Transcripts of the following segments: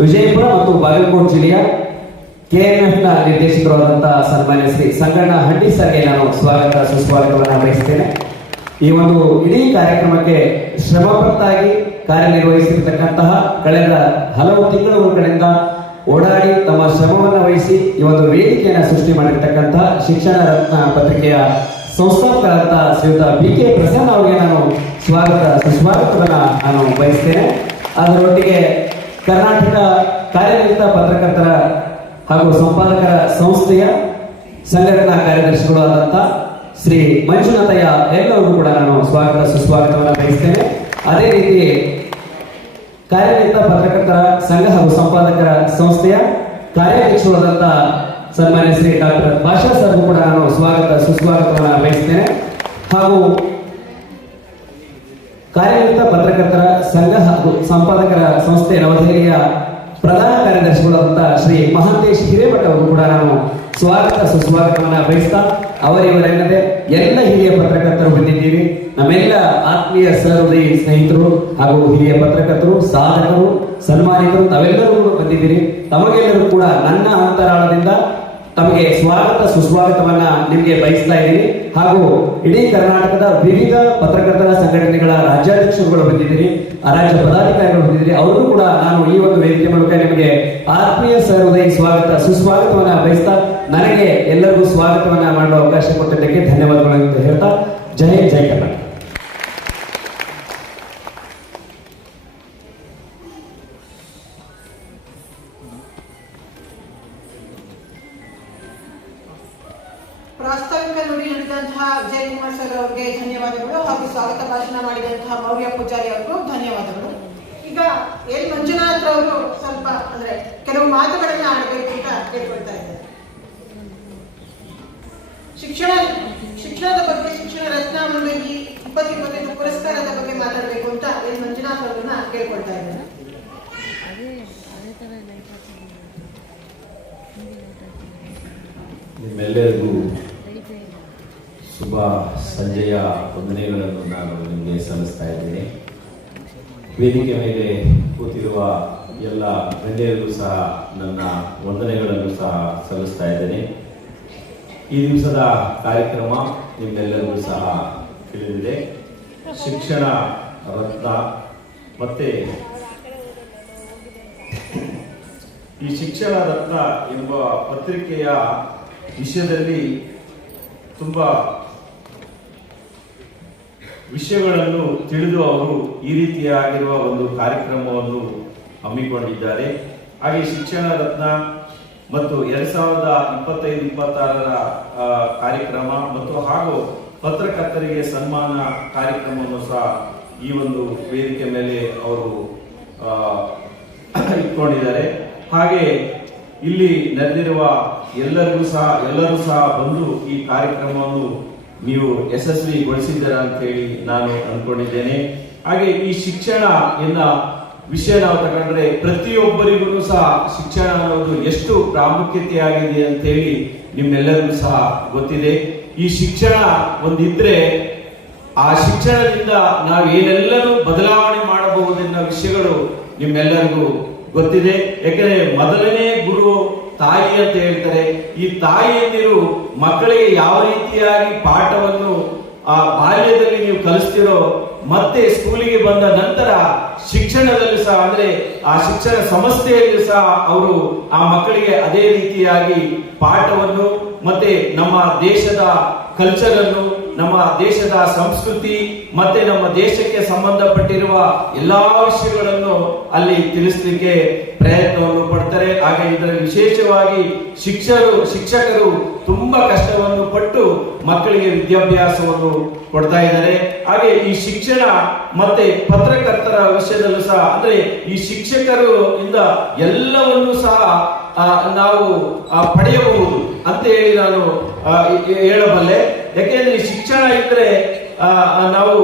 ವಿಜಯಪುರ ಮತ್ತು ಬಾಗಲಕೋಟೆ ಜಿಲ್ಲೆಯ ನ ನಿರ್ದೇಶಕರಾದಂತಹ ಸನ್ಮಾನ್ಯ ಶ್ರೀ ಸಂಗಣ್ಣ ಹಟ್ಟಿ ಸರ್ಗೆ ನಾನು ಸ್ವಾಗತ ಸುಸ್ವಾಗತವನ್ನು ಬಯಸ್ತೇನೆ ಈ ಒಂದು ಇಡೀ ಕಾರ್ಯಕ್ರಮಕ್ಕೆ ಶ್ರಮಪಟ್ಟಾಗಿ ಕಾರ್ಯನಿರ್ವಹಿಸಿರ್ತಕ್ಕಂತಹ ಕಳೆದ ಹಲವು ತಿಂಗಳುಗಳಿಂದ ಓಡಾಡಿ ತಮ್ಮ ಶ್ರಮವನ್ನು ವಹಿಸಿ ಈ ಒಂದು ವೇದಿಕೆಯನ್ನು ಸೃಷ್ಟಿ ಮಾಡಿರ್ತಕ್ಕಂತಹ ಶಿಕ್ಷಣ ರತ್ನ ಪತ್ರಿಕೆಯ ಸಂಸ್ಥಾಪಕರಾದಂತಹ ಶ್ರೀಯುತ ಬಿ ಕೆ ಪ್ರಸನ್ನ ಅವರಿಗೆ ನಾನು ಸ್ವಾಗತ, ಸುಸ್ವಾಗತವನ್ನು ನಾನು ಬಯಸ್ತೇನೆ. ಅದರೊಟ್ಟಿಗೆ ಕರ್ನಾಟಕ ಕಾರ್ಯನಿರತ ಪತ್ರಕರ್ತರ ಹಾಗೂ ಸಂಪಾದಕರ ಸಂಸ್ಥೆಯ ಸಂಘಟನಾ ಕಾರ್ಯದರ್ಶಿಗಳು ಆದಂತ ಶ್ರೀ ಮಂಜುನಾಥಯ್ಯ ಎಲ್ಲರಿಗೂ ಕೂಡ ನಾನು ಸ್ವಾಗತ ಸುಸ್ವಾಗತವನ್ನು ಬಯಸ್ತೇನೆ. ಅದೇ ರೀತಿ ಕಾರ್ಯನಿರತ ಪತ್ರಕರ್ತರ ಸಂಘ ಹಾಗೂ ಸಂಪಾದಕರ ಸಂಸ್ಥೆಯ ಕಾರ್ಯಾಧ್ಯಕ್ಷರಾದಂತ ಸನ್ಮಾನ್ಯ ಶ್ರೀ ಡಾಕ್ಟರ್ ಭಾಷಾ ಸರ್ಗೂ ಕೂಡ ನಾನು ಸ್ವಾಗತ ಸುಸ್ವಾಗತವನ್ನು ಬಯಸ್ತೇನೆ. ಹಾಗೂ ಕಾರ್ಯನಿರತ ಪತ್ರಕರ್ತರ ಸಂಘ ಹಾಗೂ ಸಂಪಾದಕರ ಸಂಸ್ಥೆ ನವದೆಹಲಿಯ ಪ್ರಧಾನ ಕಾರ್ಯದರ್ಶಿಗಳಾದಂತಹ ಶ್ರೀ ಮಹಾಂತೇಶ್ ಹಿರೇಮಠ ಅವರು ಕೂಡ ನಾನು ಸ್ವಾಗತ ಸುಸ್ವಾಗತವನ್ನ ಬಯಸ್ತಾ ಅವರಿವರೆಲ್ಲದೆ ಎಲ್ಲ ಹಿರಿಯ ಪತ್ರಕರ್ತರು ಬಂದಿದ್ದೀವಿ. ನಮ್ಮೆಲ್ಲ ಆತ್ಮೀಯ ಸಹೃದಯ ಸ್ನೇಹಿತರು ಹಾಗೂ ಹಿರಿಯ ಪತ್ರಕರ್ತರು, ಸಾಧಕರು, ಸನ್ಮಾನಿತರು, ತಾವೆಲ್ಲರೂ ಕೂಡ ಬಂದಿದ್ದೀರಿ. ತಮಗೆಲ್ಲರೂ ಕೂಡ ನನ್ನ ಅಂತರಾಳದಿಂದ ತಮಗೆ ಸ್ವಾಗತ ಸುಸ್ವಾಗತವನ್ನ ನಿಮಗೆ ಬಯಸ್ತಾ ಇದ್ದೀನಿ. ಹಾಗೂ ಇಡೀ ಕರ್ನಾಟಕದ ವಿವಿಧ ಪತ್ರಕರ್ತರ ಸಂಘಟನೆಗಳ ರಾಜ್ಯಾಧ್ಯಕ್ಷರುಗಳು ಬಂದಿದ್ದೀರಿ. ಆ ರಾಜ್ಯ ಪದಾಧಿಕಾರಿಗಳು ಹೊಂದಿದ್ರೆ ಅವರು ಕೂಡ ನಾನು ಈ ಒಂದು ವೇದಿಕೆ ಮೂಲಕ ನಿಮಗೆ ಆತ್ಮೀಯ ಸಹೃದಯ ಸ್ವಾಗತ, ಸುಸ್ವಾಗತವನ್ನ ಬಯಸ್ತಾ ನನಗೆ ಎಲ್ಲರಿಗೂ ಸ್ವಾಗತವನ್ನ ಮಾಡುವ ಅವಕಾಶ ಕೊಟ್ಟಿದ್ದಕ್ಕೆ ಧನ್ಯವಾದಗಳು ಅಂತ ಹೇಳ್ತಾ ಜಯ ಜೈ ಕರ್ನಾಟಕ. ಈ ಪುರಸ್ಕಾರದ ಬಗ್ಗೆ ಮಾತಾಡಬೇಕು ಅಂತ ಮಂಜುನಾಥ್ ಅವರನ್ನ ಕೇಳ್ಕೊಳ್ತಾ ನಿಮ್ಮೆಲ್ಲರಿಗೂ ಶುಭ ಸಂಜೆಯ ವಂದನೆಗಳನ್ನು ನಾನು ನಿಮಗೆ ಸಲ್ಲಿಸ್ತಾ ಇದ್ದೇನೆ. ವೇದಿಕೆ ಮೇಲೆ ಕೂತಿರುವ ಎಲ್ಲ ಗಣ್ಯರಿಗೂ ಸಹ ನನ್ನ ವಂದನೆಗಳನ್ನು ಸಹ ಸಲ್ಲಿಸ್ತಾ ಇದ್ದೇನೆ. ಈ ದಿವಸದ ಕಾರ್ಯಕ್ರಮ ನಿಮ್ಮೆಲ್ಲರಿಗೂ ಸಹ ತಿಳಿದಿದೆ ಶಿಕ್ಷಣ ರತ್ನ ಮತ್ತೆ ಈ ಶಿಕ್ಷಣ ರತ್ನ ಎಂಬ ಪತ್ರಿಕೆಯ ವಿಷಯದಲ್ಲಿ ತುಂಬ ವಿಷಯಗಳನ್ನು ತಿಳಿದು ಅವರು ಈ ರೀತಿಯಾಗಿರುವ ಒಂದು ಕಾರ್ಯಕ್ರಮವನ್ನು ಹಮ್ಮಿಕೊಂಡಿದ್ದಾರೆ. ಹಾಗೆ ಶಿಕ್ಷಣ ರತ್ನ ಮತ್ತು ಎರಡ್ ಸಾವಿರದ ಇಪ್ಪತ್ತೈದು, ಇಪ್ಪತ್ತಾರರ ಕಾರ್ಯಕ್ರಮ ಮತ್ತು ಹಾಗೂ ಪತ್ರಕರ್ತರಿಗೆ ಸನ್ಮಾನ ಕಾರ್ಯಕ್ರಮವನ್ನು ಸಹ ಈ ಒಂದು ವೇದಿಕೆ ಮೇಲೆ ಅವರು ಇಟ್ಕೊಂಡಿದ್ದಾರೆ. ಹಾಗೆ ಇಲ್ಲಿ ನಡೆದಿರುವ ಎಲ್ಲರಿಗೂ ಸಹ, ಎಲ್ಲರೂ ಸಹ ಬಂದು ಈ ಕಾರ್ಯಕ್ರಮವನ್ನು ನೀವು ಯಶಸ್ವಿಗೊಳಿಸಿದ್ದೀರಾ ಅಂತ ಹೇಳಿ ನಾನು ಅಂದ್ಕೊಂಡಿದ್ದೇನೆ. ಹಾಗೆ ಈ ಶಿಕ್ಷಣ ಎನ್ನ ವಿಷಯ ನಾವು ತಗೊಂಡ್ರೆ ಪ್ರತಿಯೊಬ್ಬರಿಗೂ ಸಹ ಶಿಕ್ಷಣ ಅನ್ನೋದು ಎಷ್ಟು ಪ್ರಾಮುಖ್ಯತೆಯಾಗಿದೆ ಅಂತ ಹೇಳಿ ನಿಮ್ಮೆಲ್ಲರಿಗೂ ಸಹ ಗೊತ್ತಿದೆ. ಈ ಶಿಕ್ಷಣ ಒಂದಿದ್ರೆ ಆ ಶಿಕ್ಷಣದಿಂದ ನಾವು ಏನೆಲ್ಲರೂ ಬದಲಾವಣೆ ಮಾಡಬಹುದೆನ್ನ ವಿಷಯಗಳು ನಿಮ್ಮೆಲ್ಲರಿಗೂ ಗೊತ್ತಿದೆ. ಯಾಕಂದ್ರೆ ಮೊದಲನೇ ಗುರು ತಾಯಿ ಅಂತ ಹೇಳ್ತಾರೆ. ಈ ತಾಯಿಯಂದಿರು ಮಕ್ಕಳಿಗೆ ಯಾವ ರೀತಿಯಾಗಿ ಪಾಠವನ್ನು ಆ ಬಾಲ್ಯದಲ್ಲಿ ನೀವು ಕಲಿಸ್ತಿರೋ ಮತ್ತೆ ಸ್ಕೂಲಿಗೆ ಬಂದ ನಂತರ ಶಿಕ್ಷಣದಲ್ಲಿ ಸಹ ಅಂದ್ರೆ ಆ ಶಿಕ್ಷಣ ಸಂಸ್ಥೆಯಲ್ಲಿ ಸಹ ಅವರು ಆ ಮಕ್ಕಳಿಗೆ ಅದೇ ರೀತಿಯಾಗಿ ಪಾಠವನ್ನು ಮತ್ತೆ ನಮ್ಮ ದೇಶದ ಕಲ್ಚರ್ ಅನ್ನು, ನಮ್ಮ ದೇಶದ ಸಂಸ್ಕೃತಿ, ಮತ್ತೆ ನಮ್ಮ ದೇಶಕ್ಕೆ ಸಂಬಂಧಪಟ್ಟಿರುವ ಎಲ್ಲಾ ವಿಷಯಗಳನ್ನು ಅಲ್ಲಿ ತಿಳಿಸ್ಲಿಕ್ಕೆ ಪ್ರಯತ್ನವನ್ನು ಪಡ್ತಾರೆ. ಹಾಗೆ ಇದರಲ್ಲಿ ವಿಶೇಷವಾಗಿ ಶಿಕ್ಷಕರು ಶಿಕ್ಷಕರು ತುಂಬಾ ಕಷ್ಟವನ್ನು ಪಟ್ಟು ಮಕ್ಕಳಿಗೆ ವಿದ್ಯಾಭ್ಯಾಸವನ್ನು ಕೊಡ್ತಾ ಇದ್ದಾರೆ. ಹಾಗೆ ಈ ಶಿಕ್ಷಣ ಮತ್ತೆ ಪತ್ರಕರ್ತರ ವಿಷಯದಲ್ಲೂ ಸಹ, ಅಂದ್ರೆ ಈ ಶಿಕ್ಷಕರು ಇಂದ ಎಲ್ಲವನ್ನೂ ಸಹ ನಾವು ಪಡೆಯಬಹುದು ಅಂತ ಹೇಳಿ ನಾನು ಹೇಳಬಲ್ಲೆ. ಯಾಕೆಂದ್ರೆ ಶಿಕ್ಷಣ ಇದ್ರೆ ನಾವು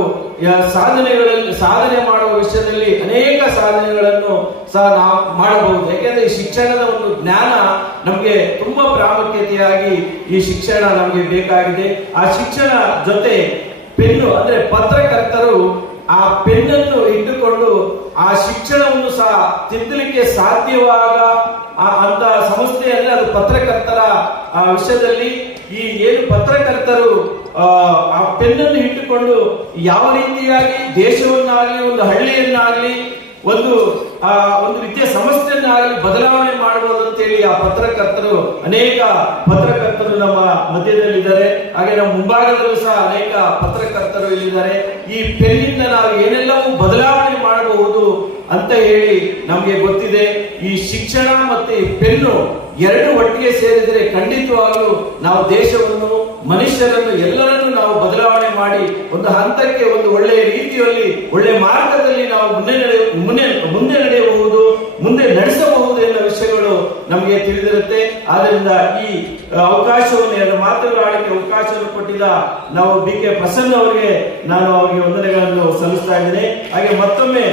ಸಾಧನೆಗಳಲ್ಲಿ, ಸಾಧನೆ ಮಾಡುವ ವಿಷಯದಲ್ಲಿ ಅನೇಕ ಸಾಧನೆಗಳನ್ನು ಸಹ ನಾವು ಮಾಡಬಹುದು. ಯಾಕೆಂದ್ರೆ ಈ ಶಿಕ್ಷಣದ ಒಂದು ಜ್ಞಾನ ನಮಗೆ ತುಂಬಾ ಪ್ರಾಮುಖ್ಯತೆಯಾಗಿ ಈ ಶಿಕ್ಷಣ ನಮಗೆ ಬೇಕಾಗಿದೆ. ಆ ಶಿಕ್ಷಣ ಜೊತೆ ಪೆನ್ನು, ಅಂದ್ರೆ ಪತ್ರಕರ್ತರು ಆ ಪೆನ್ನನ್ನು ಇಟ್ಟುಕೊಂಡು ಆ ಶಿಕ್ಷಣವನ್ನು ಸಹ ತಿದ್ದಲಿಕ್ಕೆ ಸಾಧ್ಯವಾಗ ಅಂತ ಸಂಸ್ಥೆಯಲ್ಲಿ ಅದು ಪತ್ರಕರ್ತರ ವಿಷಯದಲ್ಲಿ ಈ ಏನು ಪತ್ರಕರ್ತರು, ಆ ಪೆನ್ನನ್ನು ಇಟ್ಟುಕೊಂಡು ಯಾವ ರೀತಿಯಾಗಿ ದೇಶವನ್ನಾಗಲಿ, ಒಂದು ಹಳ್ಳಿಯನ್ನಾಗಲಿ ಒಂದು, ಆ, ಒಂದು ರೀತಿಯ ಸಂಸ್ಥೆಯನ್ನಾಗಲಿ ಬದಲಾವಣೆ ಮಾಡಬಹುದು ಅಂತೇಳಿ ಆ ಪತ್ರಕರ್ತರು, ಅನೇಕ ಪತ್ರಕರ್ತರು ನಮ್ಮ ಮಧ್ಯದಲ್ಲಿದ್ದಾರೆ. ಹಾಗೆ ನಮ್ಮ ಮುಂಭಾಗದಲ್ಲೂ ಸಹ ಅನೇಕ ಪತ್ರಕರ್ತರು ಇಲ್ಲಿದ್ದಾರೆ. ಈ ಪೆನ್ನಿಂದ ನಾವು ಏನೆಲ್ಲವೂ ಬದಲಾವಣೆ ಮಾಡಬಹುದು ಅಂತ ಹೇಳಿ ನಮಗೆ ಗೊತ್ತಿದೆ. ಈ ಶಿಕ್ಷಣ ಮತ್ತೆ ಪೆನ್ನು ಎರಡು ಒಟ್ಟಿಗೆ ಸೇರಿದರೆ ಖಂಡಿತವಾಗಲೂ ನಾವು ದೇಶವನ್ನು, ಮನುಷ್ಯರನ್ನು ಎಲ್ಲರನ್ನು ನಾವು ಬದಲಾವಣೆ ಮಾಡಿ ಒಂದು ಹಂತಕ್ಕೆ, ಒಂದು ಒಳ್ಳೆಯ ರೀತಿಯಲ್ಲಿ, ಒಳ್ಳೆ ಮಾರ್ಗದಲ್ಲಿ ನಾವು ಮುಂದೆ ನಮಗೆ ತಿಳಿದಿರುತ್ತೆ. ಆದ್ರಿಂದ ಈ ಅವಕಾಶವನ್ನು, ಎರಡು ಮಾತುಗಳು ಆಡಲಿಕ್ಕೆ ಅವಕಾಶವನ್ನು ಕೊಟ್ಟಿದ್ದ ನಾವು ಬಿ ಕೆ ಪ್ರಸನ್ನ ಅವರಿಗೆ ನಾನು ಅವರಿಗೆ ವಂದನೆಗಳನ್ನು ಸಲ್ಲಿಸ್ತಾ ಇದ್ದೇನೆ. ಹಾಗೆ ಮತ್ತೊಮ್ಮೆ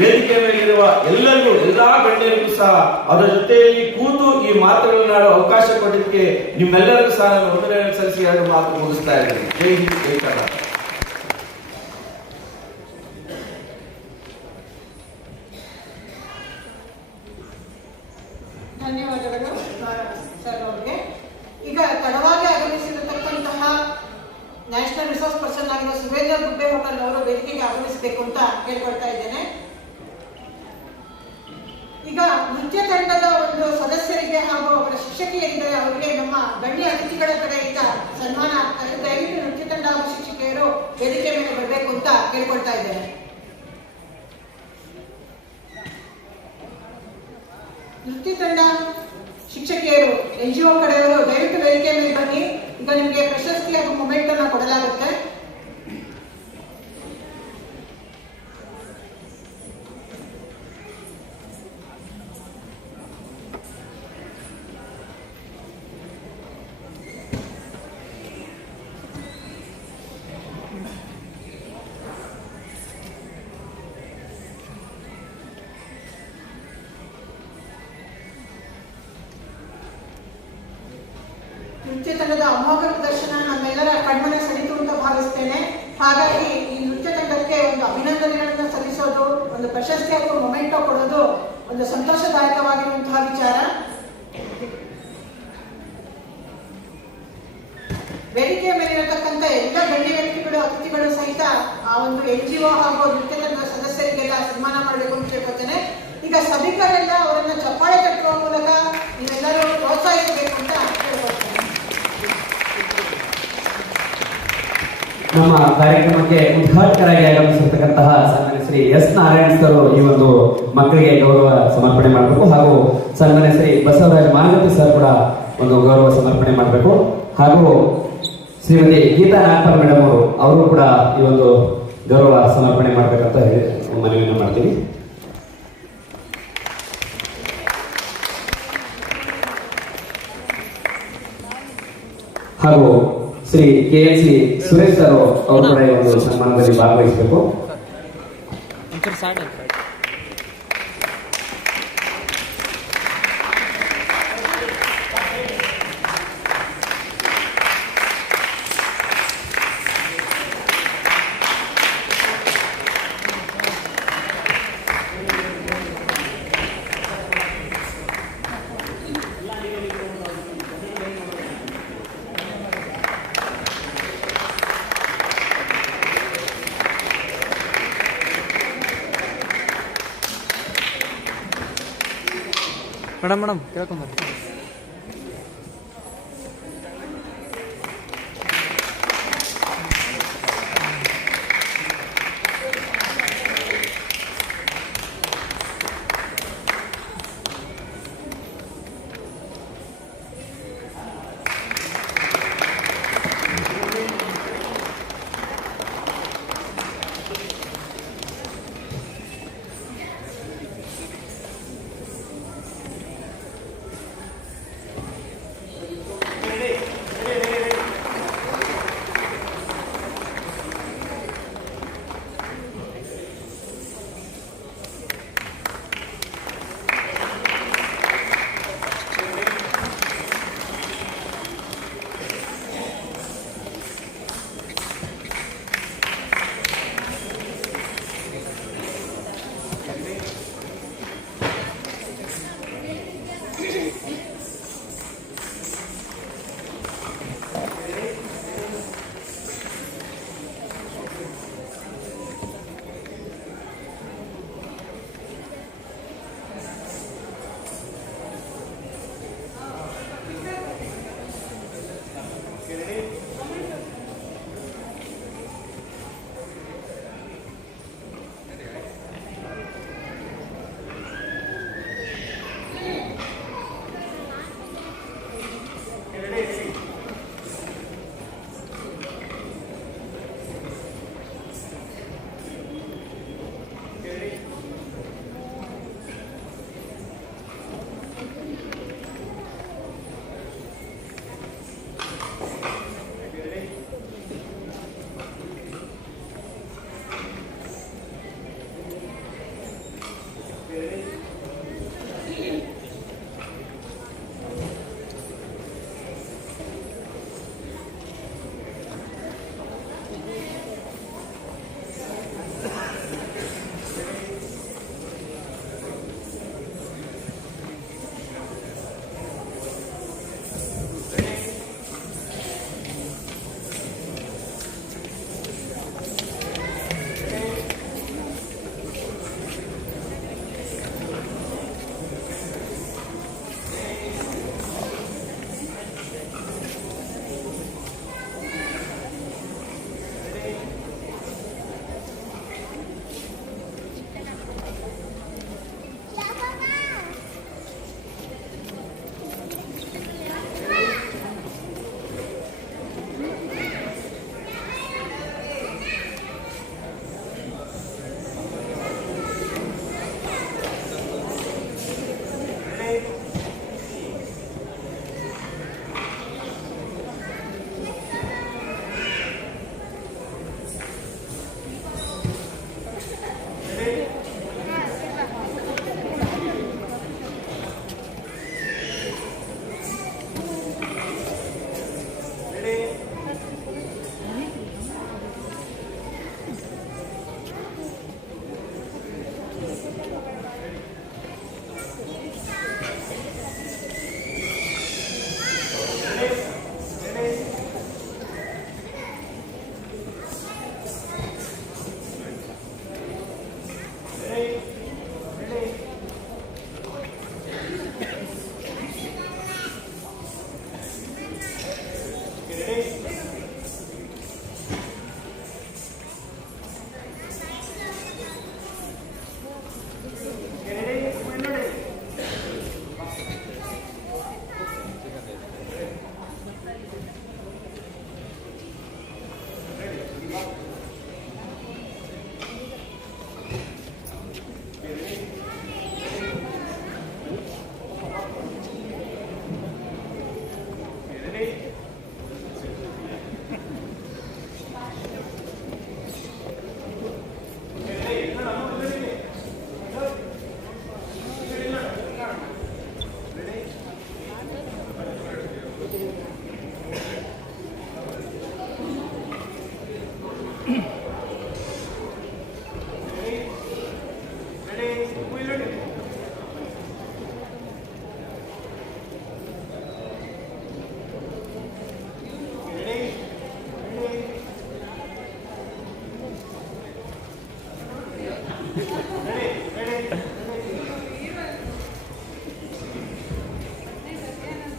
ವೇದಿಕೆ ಮೇಲಿರುವ ಎಲ್ಲರಿಗೂ, ಎಲ್ಲಾ ಗಣ್ಯರಿಗೂ ಸಹ ಅದರ ಜೊತೆಯಲ್ಲಿ ಕೂತು ಈ ಮಾತುಗಳನ್ನು ಆಡೋ ಅವಕಾಶ ಕೊಟ್ಟಿದ್ದಕ್ಕೆ ನಿಮ್ಮೆಲ್ಲರಿಗೂ ಸಹ ನಾನು ವಂದನೆಗಳನ್ನು ಸಲ್ಲಿಸಿ ಎರಡು ಮಾತು ಮುಗಿಸ್ತಾ ಇದ್ದೇನೆ. ಜೈ ಹಿಂದ್, ಜೈ ಕರ್ನಾಟಕ. ಧನ್ಯವಾದಗಳು ಸರ್ ಅವ್ರಿಗೆ. ಈಗ ತಡವಾಗಿ ಆಗಮಿಸಿರತಕ್ಕಂತಹ ನ್ಯಾಷನಲ್ ರಿಸೋರ್ಸ್ ಪರ್ಸನ್ ಆಗಿರೋ ಸುರೇಂದ್ರ ಗುಡ್ಡೆ ಹೋಟೆಲ್ ಅವರು ವೇದಿಕೆಗೆ ಆಗಮಿಸಬೇಕು ಅಂತ ಕೇಳ್ಕೊಳ್ತಾ ಇದ್ದೇನೆ. ಈಗ ನೃತ್ಯ ತಂಡದ ಒಂದು ಸದಸ್ಯರಿಗೆ ಹಾಗೂ ಅವರ ಶಿಕ್ಷಕಿಯರಿಗೆ ಅವರಿಗೆ ನಮ್ಮ ಗಣ್ಯ ಅತಿಥಿಗಳ ಕಡೆಯಿಂದ ಸನ್ಮಾನ ದಯವಿಟ್ಟು ನೃತ್ಯ ತಂಡ ಹಾಗೂ ಶಿಕ್ಷಕಿಯರು ವೇದಿಕೆ ಮೇಲೆ ಬರಬೇಕು ಅಂತ ಕೇಳ್ಕೊಳ್ತಾ ಇದ್ದೇನೆ. ನೃತ್ಯ ತಂಡ ಶಿಕ್ಷಕಿಯರು ಎನ್ ಜಿ ಒ ಕಡೆಯವರು ದಯವಿಟ್ಟು ವೇದಿಕೆ ಮೇಲೆ ಬನ್ನಿ. ಈಗ ನಿಮಗೆ ಪ್ರಶಸ್ತಿ ಹಾಗೂ ಮೊಮೆಂಟ್ ಅನ್ನ ಕೊಡಲಾಗುತ್ತೆ. ನೃತ್ಯ ತಂಡದ ಅಮೋಘ ಪ್ರದರ್ಶನ ನಮ್ಮೆಲ್ಲರ ಕಣ್ಮನ ಸರಿತು ಅಂತ ಭಾವಿಸ್ತೇನೆ. ಹಾಗಾಗಿ ಈ ನೃತ್ಯ ತಂಡಕ್ಕೆ ಒಂದು ಅಭಿನಂದನೆಗಳನ್ನು ಸಲ್ಲಿಸೋದು, ಒಂದು ಪ್ರಶಸ್ತಿ ಹಾಗೂ ಮೊಮೆಂಟೋ ಕೊಡೋದು ಒಂದು ಸಂತೋಷದಾಯಕವಾಗಿರುವಂತಹ ವಿಚಾರ. ವೇದಿಕೆಯ ಮೇಲಿರತಕ್ಕಂಥ ಎಲ್ಲ ಗಣ್ಯ ವ್ಯಕ್ತಿಗಳು, ಅತಿಥಿಗಳು ಸಹಿತ ಆ ಒಂದು ಎನ್ ಜಿ ಒ ಹಾಗೂ ನೃತ್ಯ ತಂಡದ ಸದಸ್ಯರಿಗೆಲ್ಲ ಸನ್ಮಾನ ಮಾಡಬೇಕು ಅಂತ ಹೇಳ್ಕೊತೇನೆ ಈಗ ಸಭಿಕರೆಲ್ಲ ಅವರನ್ನ ಚಪ್ಪಾಳೆ ತಟ್ಟುವ ಮೂಲಕ ನೀವೆಲ್ಲರೂ ಪ್ರೋತ್ಸಾಹಿಸಬೇಕು ಅಂತ ಕೇಳ್ಕೊಳ್ತೇನೆ ನಮ್ಮ ಕಾರ್ಯಕ್ರಮಕ್ಕೆ ಉದ್ಘಾಟಕರಾಗಿ ಆಗಮಿಸಿರ್ತಕ್ಕಂತಹ ಸನ್ಮಾನ್ಯ ಶ್ರೀ ಎಸ್ ನಾರಾಯಣ ಸರ್ ಈ ಒಂದು ಮಕ್ಕಳಿಗೆ ಗೌರವ ಸಮರ್ಪಣೆ ಮಾಡಬೇಕು. ಹಾಗೂ ಸನ್ಮಾನ್ಯ ಶ್ರೀ ಬಸವರಾಜ ಮಾನಗತಿ ಸರ್ ಕೂಡ ಒಂದು ಗೌರವ ಸಮರ್ಪಣೆ ಮಾಡಬೇಕು. ಹಾಗೂ ಶ್ರೀಮತಿ ಗೀತಾ ನಾಗ್ಪರ್ ಮೇಡಮ್ ಅವರು ಕೂಡ ಈ ಒಂದು ಗೌರವ ಸಮರ್ಪಣೆ ಮಾಡಬೇಕಂತ ಹೇಳಿ ಮನವಿಯನ್ನು ಮಾಡ್ತೀನಿ ಹಾಗೂ Shri K N C Suresh sir ಅವರು ಕೂಡ ಈ ಒಂದು ಸನ್ಮಾನದಲ್ಲಿ ಭಾಗವಹಿಸಬೇಕು ಮೇಡಮ್ ಮೇಡಮ್. ಕೇಳ್ಕೊಂಬರ್ರಿ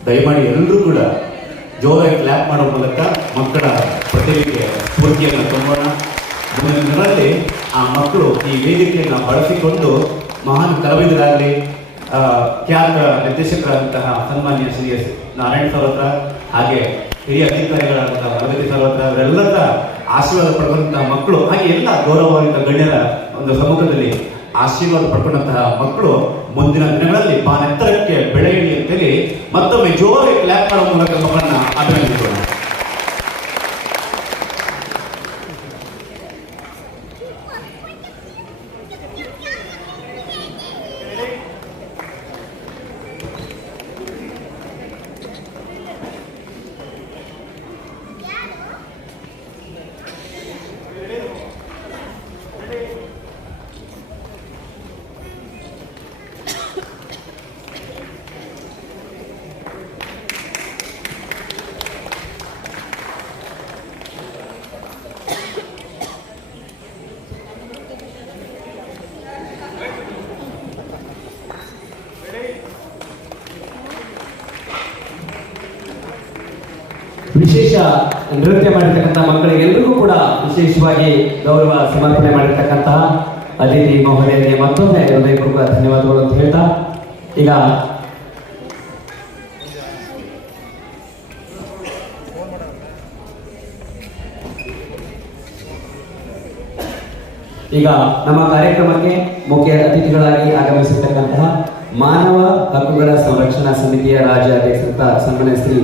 ದಯಮಾಡಿ ಎಲ್ಲರೂ ಕೂಡ ಜೋರಾಗಿ ಕ್ಲಾಪ್ ಮಾಡೋ ಮೂಲಕ ಮಕ್ಕಳ ಪ್ರತಿಭೆಗೆ ಸ್ಫೂರ್ತಿಯನ್ನು ತುಂಬೋಣ. ಮುಂದಿನ ಆ ಮಕ್ಕಳು ಈ ವೇದಿಕೆಯನ್ನು ಬಳಸಿಕೊಂಡು ಮಹಾನ್ ಕಲಾವಿದರಾಗಲಿ ಖ್ಯಾತ ನಿರ್ದೇಶಕರಾದಂತಹ ಸನ್ಮಾನ್ಯ ಶ್ರೀ ಎಸ್ ನಾರಾಯಣ ಸರ್ ಹತ್ರ, ಹಾಗೆ ಹಿರಿಯ ಅಧಿಕಾರಿಗಳಾದಂತಹ ಪ್ರಗತಿ ಸರ್ ಹತ್ರ, ಅವರೆಲ್ಲರ ಆಶೀರ್ವಾದ ಪಡೆದಂತಹ ಮಕ್ಕಳು, ಹಾಗೆ ಎಲ್ಲ ಗೌರವಾನ್ವಿತ ಗಣ್ಯರ ಒಂದು ಸಮ್ಮುಖದಲ್ಲಿ ಆಶೀರ್ವಾದ ಪಡ್ಕೊಂಡಂತಹ ಮಕ್ಕಳು ಮುಂದಿನ ದಿನಗಳಲ್ಲಿ ಬಾನೆತ್ತರಕ್ಕೆ ಬೆಳೆಯಲಿ ಅಂತೇಳಿ ಮತ್ತೊಮ್ಮೆ ಜೋರಾಗಿ ಕ್ಲಾಪ್ ಮಾಡುವ ಮೂಲಕ ಅಭಿನಂದಿಸೋಣ. ನೃತ್ಯ ಮಾಡಿರ್ತಕ್ಕಂಥ ಮಕ್ಕಳಿಗೆಲ್ಲರಿಗೂ ಕೂಡ ವಿಶೇಷವಾಗಿ ಗೌರವ ಸಮರ್ಪಣೆ ಮಾಡಿರ್ತಕ್ಕಂತಹ ಅತಿಥಿ ಮಹೋದಯರಿಗೆ ಮತ್ತೊಮ್ಮೆ ಧನ್ಯವಾದಗಳು ಅಂತ ಹೇಳ್ತಾ, ಈಗ ಈಗ ನಮ್ಮ ಕಾರ್ಯಕ್ರಮಕ್ಕೆ ಮುಖ್ಯ ಅತಿಥಿಗಳಾಗಿ ಆಗಮಿಸಿರ್ತಕ್ಕಂತಹ ಮಾನವ ಹಕ್ಕುಗಳ ಸಂರಕ್ಷಣಾ ಸಮಿತಿಯ ರಾಜ್ಯ ಅಧ್ಯಕ್ಷರಂತ ಸನ್ಮಾನ್ಯ Shri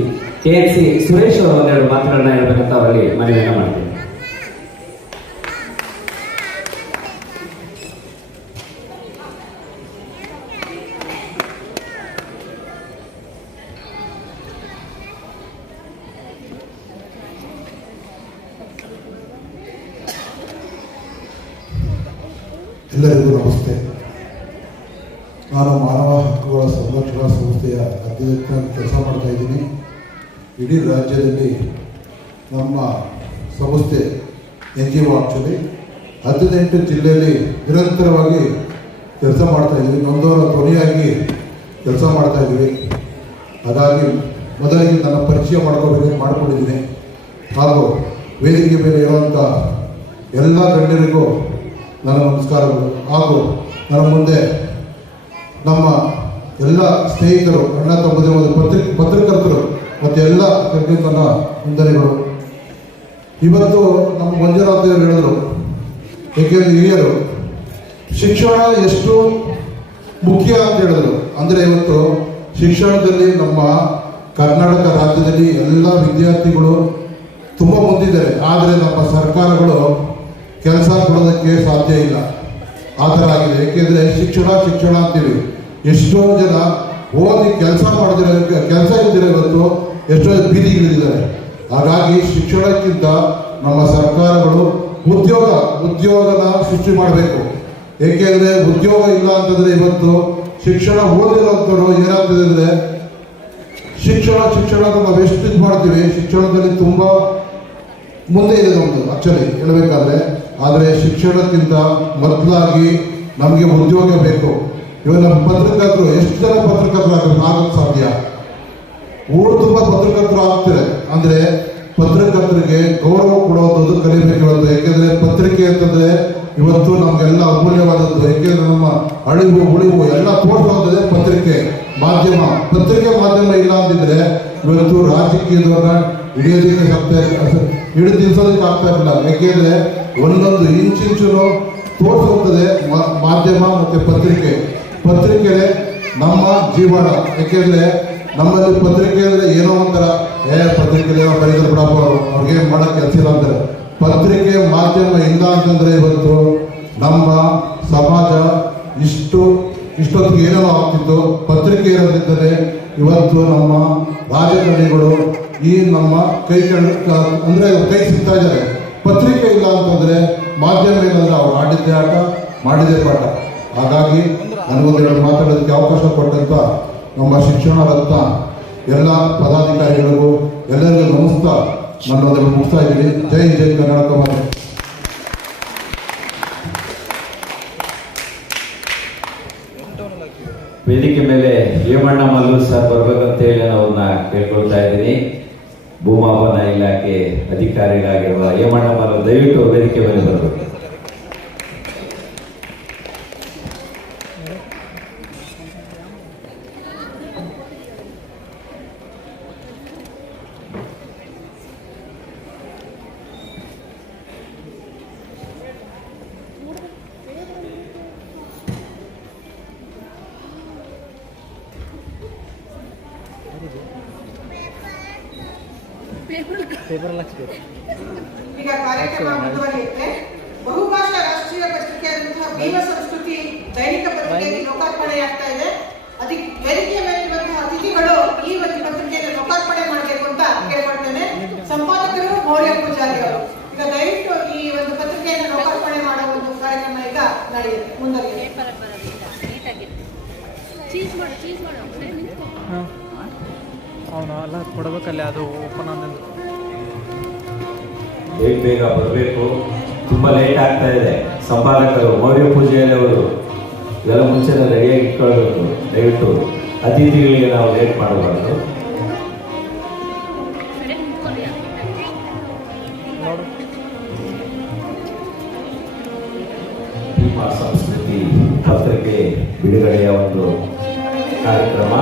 K N C Suresh ಅವರು ಒಂದೆರಡು ಮಾತುಗಳನ್ನ ಹೇಳ್ಬೇಕಂತ ಅವರಲ್ಲಿ ಮನವಿಯನ್ನ ಮಾಡ್ತೀನಿ. ಇಡೀ ರಾಜ್ಯದಲ್ಲಿ ನಮ್ಮ ಸಂಸ್ಥೆ ಎನ್ ಜಿ ಒ ಆ್ಯಕ್ಚುಲಿ ಹದಿನೆಂಟು ಜಿಲ್ಲೆಯಲ್ಲಿ ನಿರಂತರವಾಗಿ ಕೆಲಸ ಮಾಡ್ತಾ ಇದ್ದೀವಿ. ನೊಂದವರ ಧ್ವನಿಯಾಗಿ ಕೆಲಸ ಮಾಡ್ತಾ ಇದ್ದೀವಿ. ಅದಾಗಿ ಮೊದಲಿಗೆ ನನ್ನ ಪರಿಚಯ ಮಾಡ್ಕೋಬೇಕು ಮಾಡಿಕೊಂಡಿದ್ದೀನಿ. ಹಾಗೂ ವೇದಿಕೆ ಮೇಲೆ ಇರುವಂಥ ಎಲ್ಲ ಗಣ್ಯರಿಗೂ ನನ್ನ ನಮಸ್ಕಾರಗಳು. ಹಾಗೂ ನನ್ನ ಮುಂದೆ ನಮ್ಮ ಎಲ್ಲ ಸ್ನೇಹಿತರು, ಅಣ್ಣ ತಮ್ಮದೇ ಒಂದು ಪತ್ರಿಕ, ಪತ್ರಕರ್ತರು ಮತ್ತು ಎಲ್ಲ ಕರ್ಗೆ ನನ್ನ ಇವತ್ತು ನಮ್ಮ ಮಂಜುನಾಥ್ ಅವರು ಹೇಳಿದರು, ಏಕೆಂದರೆ ಹಿರಿಯರು, ಶಿಕ್ಷಣ ಎಷ್ಟು ಮುಖ್ಯ ಅಂತ ಹೇಳಿದ್ರು. ಅಂದರೆ ಇವತ್ತು ಶಿಕ್ಷಣದಲ್ಲಿ ನಮ್ಮ ಕರ್ನಾಟಕ ರಾಜ್ಯದಲ್ಲಿ ಎಲ್ಲ ವಿದ್ಯಾರ್ಥಿಗಳು ತುಂಬ ಮುಂದಿದ್ದಾರೆ. ಆದರೆ ನಮ್ಮ ಸರ್ಕಾರಗಳು ಕೆಲಸ ಕೊಡೋದಕ್ಕೆ ಸಾಧ್ಯ ಇಲ್ಲ. ಆ ಥರ ಆಗಿದೆ. ಏಕೆಂದರೆ ಶಿಕ್ಷಣ ಶಿಕ್ಷಣ ಅಂತೀವಿ. ಎಷ್ಟೋ ಜನ ಓದಿ ಕೆಲಸ ಮಾಡಿದ್ರೆ ಕೆಲಸ ಇದ್ದಿರೋ ಇವತ್ತು ಎಷ್ಟೋ ಬೀದಿಗಿಳಿದಿದ್ದಾರೆ ಹಾಗಾಗಿ ಶಿಕ್ಷಣಕ್ಕಿಂತ ನಮ್ಮ ಸರ್ಕಾರಗಳು ಉದ್ಯೋಗ, ಉದ್ಯೋಗನ ಸೃಷ್ಟಿ ಮಾಡಬೇಕು. ಏಕೆಂದರೆ ಉದ್ಯೋಗ ಇಲ್ಲ ಅಂತಂದರೆ ಇವತ್ತು ಶಿಕ್ಷಣ ಓದಿರೋಂಥವ್ರು ಏನಾಗ್ತದೆ ಅಂದರೆ ಶಿಕ್ಷಣ ಶಿಕ್ಷಣ ನಾವು ಎಷ್ಟು ಇದು ಮಾಡ್ತೀವಿ. ಶಿಕ್ಷಣದಲ್ಲಿ ತುಂಬ ಮುಂದೆ ಇದೆ ನಮ್ಮದು ಆಕ್ಚುಲಿ ಹೇಳಬೇಕಾದ್ರೆ. ಆದರೆ ಶಿಕ್ಷಣಕ್ಕಿಂತ ಮೊದಲಾಗಿ ನಮಗೆ ಉದ್ಯೋಗ ಬೇಕು. ಇವಾಗ ನಮ್ಮ ಪತ್ರಕರ್ತರು ಎಷ್ಟು ಜನ ಪತ್ರಕರ್ತರಾಗ ಸಾಧ್ಯ? ಊರು ತುಂಬ ಪತ್ರಕರ್ತರು ಆಗ್ತಾರೆ. ಅಂದರೆ ಪತ್ರಕರ್ತರಿಗೆ ಗೌರವ ಕೊಡೋದು ಕಲಿಬೇಕು ಯಾಕೆಂದ್ರೆ ಪತ್ರಿಕೆ ಅಂತಂದರೆ ಇವತ್ತು ನಮಗೆಲ್ಲ ಅಮೂಲ್ಯವಾದದ್ದು. ಯಾಕೆಂದ್ರೆ ನಮ್ಮ ಅಳಿವು, ಉಳಿವು ಎಲ್ಲ ತೋರಿಸುವಂತದ್ದೇ ಪತ್ರಿಕೆ ಮಾಧ್ಯಮ. ಪತ್ರಿಕೆ ಮಾಧ್ಯಮ ಇಲ್ಲ ಅಂದಿದ್ರೆ ಇವತ್ತು ರಾಜಕೀಯದವ್ರನ್ನ ಹಿಡಿಯೋದಕ್ಕೆ ಆಗ್ತಾ ಹಿಡಿದು ನಿಲ್ಸೋದಕ್ಕೆ ಆಗ್ತಾ ಇರಲಿಲ್ಲ ಯಾಕೆಂದ್ರೆ ಒಂದೊಂದು ಇಂಚಿಂಚು ತೋರಿಸುವಂತದ್ದೇ ಮಾಧ್ಯಮ ಮತ್ತು ಪತ್ರಿಕೆ. ಪತ್ರಿಕೆ ನಮ್ಮ ಜೀವನ ಯಾಕೆಂದರೆ ನಮ್ಮಲ್ಲಿ ಪತ್ರಿಕೆ ಅಂದರೆ ಏನೋ ಒಂಥರ. ಏ, ಪತ್ರಿಕೆ ಏನೋ ಬರೀತಾರೆ ಬಿಡಪ್ಪ ಅವರು ಅವ್ರಿಗೆ ಮಾಡೋಕ್ಕೆ ಕೆಲಸ ಇಲ್ಲ ಅಂತಾರೆ. ಪತ್ರಿಕೆ ಮಾಧ್ಯಮ ಇಲ್ಲ ಅಂತಂದ್ರೆ ಇವತ್ತು ನಮ್ಮ ಸಮಾಜ ಇಷ್ಟು, ಇಷ್ಟೊತ್ತಿಗೆ ಏನೇನೋ ಆಗ್ತಿತ್ತು. ಪತ್ರಿಕೆ ಇರೋದಿದ್ದರೆ ಇವತ್ತು ನಮ್ಮ ರಾಜಕಾರಣಿಗಳು ಈ ನಮ್ಮ ಕೈ ಅಂದರೆ ಅಂದ್ರೆ ಕೈ ಸಿಗ್ತಾ ಇದ್ದಾರೆ. ಪತ್ರಿಕೆ ಇಲ್ಲ ಅಂತಂದ್ರೆ ಮಾಧ್ಯಮ ಏನಂದರೆ ಅವ್ರು ಆಡಿದ್ದೇ ಆಟ, ಮಾಡಿದ್ದೇ ಪಾಠ. ಹಾಗಾಗಿ ನನಗೊಂದೆರಡು ಮಾತಾಡೋದಕ್ಕೆ ಅವಕಾಶ ಕೊಟ್ಟಂತ ನಮ್ಮ ಶಿಕ್ಷಣ ರತ್ನ ಎಲ್ಲ ಪದಾಧಿಕಾರಿಗಳಿಗೂ ಎಲ್ಲರಿಗೂ ನಮಸ್ತಾ ನನ್ನೊಂದಿಗೆ ಮುಗಿಸ್ತಾ ಇದ್ದೀನಿ. ಜೈ ಜೈ ಕರ್ನಾಟಕ ಮಾತೆ. ವೇದಿಕೆ ಮೇಲೆ ಹೇಮಣ್ಣ ಮಲ್ಲೂರ್ ಸರ್ ಬರ್ಬೇಕಂತ ಹೇಳಿ ನಾನು ಅವ್ರನ್ನ ಕೇಳ್ಕೊಳ್ತಾ ಇದ್ದೀನಿ. ಭೂಮಾಪನ ಇಲಾಖೆ ಅಧಿಕಾರಿಗಳಾಗಿರುವ ಹೇಮಣ್ಣ ಮಲ್ಲೂರ್, ದಯವಿಟ್ಟು ವೇದಿಕೆ ಮೇಲೆ ಬರಬೇಕು. ಪೇಪರ್ ಹಾಕ್ಸ್ಬೇಕು. ಈಗ ಕಾರ್ಯಕ್ರಮ ಮುಂದುವರಿಯುತ್ತೆ. ಬಹುಭಾಷಾ ರಾಷ್ಟ್ರೀಯ ಪತ್ರಿಕೆಯಾದಂತಹ ಭೀಮ ಸಂಸ್ಕೃತಿ ದೈನಿಕ ಪತ್ರಿಕೆಯಲ್ಲಿ ಲೋಕಾರ್ಪಣೆಯಾಗ್ತಾ ಇದೆ. ಅದಕ್ಕೆ ವೇದಿಕೆಯ ಮೇಲಿರುವಂತಹ ಅತಿಥಿಗಳು ಈ ಒಂದು ಪತ್ರಿಕೆಯನ್ನು ಲೋಕಾರ್ಪಣೆ ಮಾಡಬೇಕು ಅಂತ ಕೇಳ್ಕೊಳ್ತೇನೆ. ಸಂಪಾದಕರು ಮೌರ್ಯ ಪೂಜಾರಿ ಅವರು. ಈಗ ದಯವಿಟ್ಟು ಈ ಒಂದು ಪತ್ರಿಕೆಯನ್ನು ಲೋಕಾರ್ಪಣೆ ಮಾಡುವ ಒಂದು ಕಾರ್ಯಕ್ರಮ ಈಗ ನಡೆಯುತ್ತೆ ಮುಂದುವರಿಯುತ್ತೆ. ಅವನು ಅಲ್ಲ ಕೊಡಬೇಕಲ್ಲ ಅದು ಓಪನ್ ಆದಂದು ಬೇಗ ಬೇಗ ಬರಬೇಕು. ತುಂಬ ಲೇಟ್ ಆಗ್ತಾ ಇದೆ. ಸಂಪಾದಕರು, ಮೌರ್ಯ ಪೂಜೆಯಲ್ಲಿ ಅವರು ಇದೆಲ್ಲ ಮುಂಚೆನ ರೆಡಿಯಾಗಿ ಇಟ್ಕೊಳ್ಬೇಕು ದಯವಿಟ್ಟು ಅತಿಥಿಗಳಿಗೆ ನಾವು ಲೇಟ್ ಮಾಡಬಾರ್ದು. ಸಂಸ್ಕೃತಿ ಪತ್ರಿಕೆ ಬಿಡುಗಡೆಯ ಒಂದು ಕಾರ್ಯಕ್ರಮ.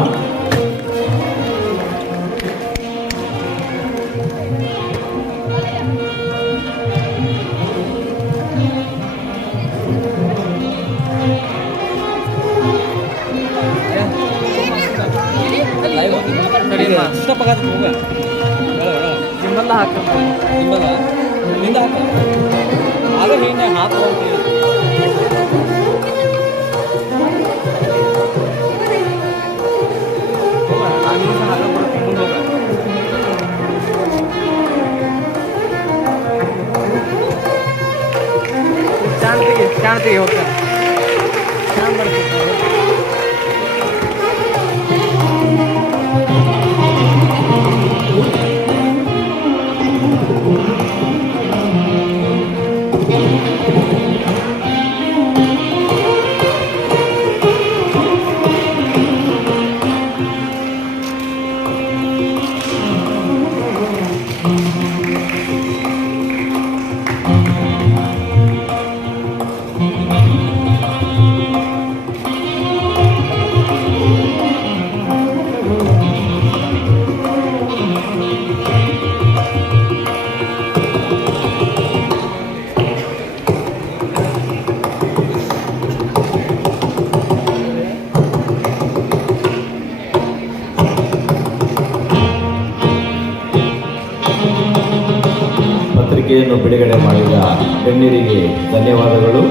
ಸರಿ ನಿಮ್ಮಲ್ಲ ಹಾಕ ನಿಮ್ಮಲ್ಲ ನಿಂದ ಹಾಕ ಆಗ ಹಿಂದೆ ಹಾಕು ಶಾಂತಿಗೆ ಶಾಂತಿಗೆ ಹೋಗ್ತಾನೆ ಶಾಂತ ಮಾಡಿದ ಗಣ್ಯರಿಗೆ ಧನ್ಯವಾದಗಳು.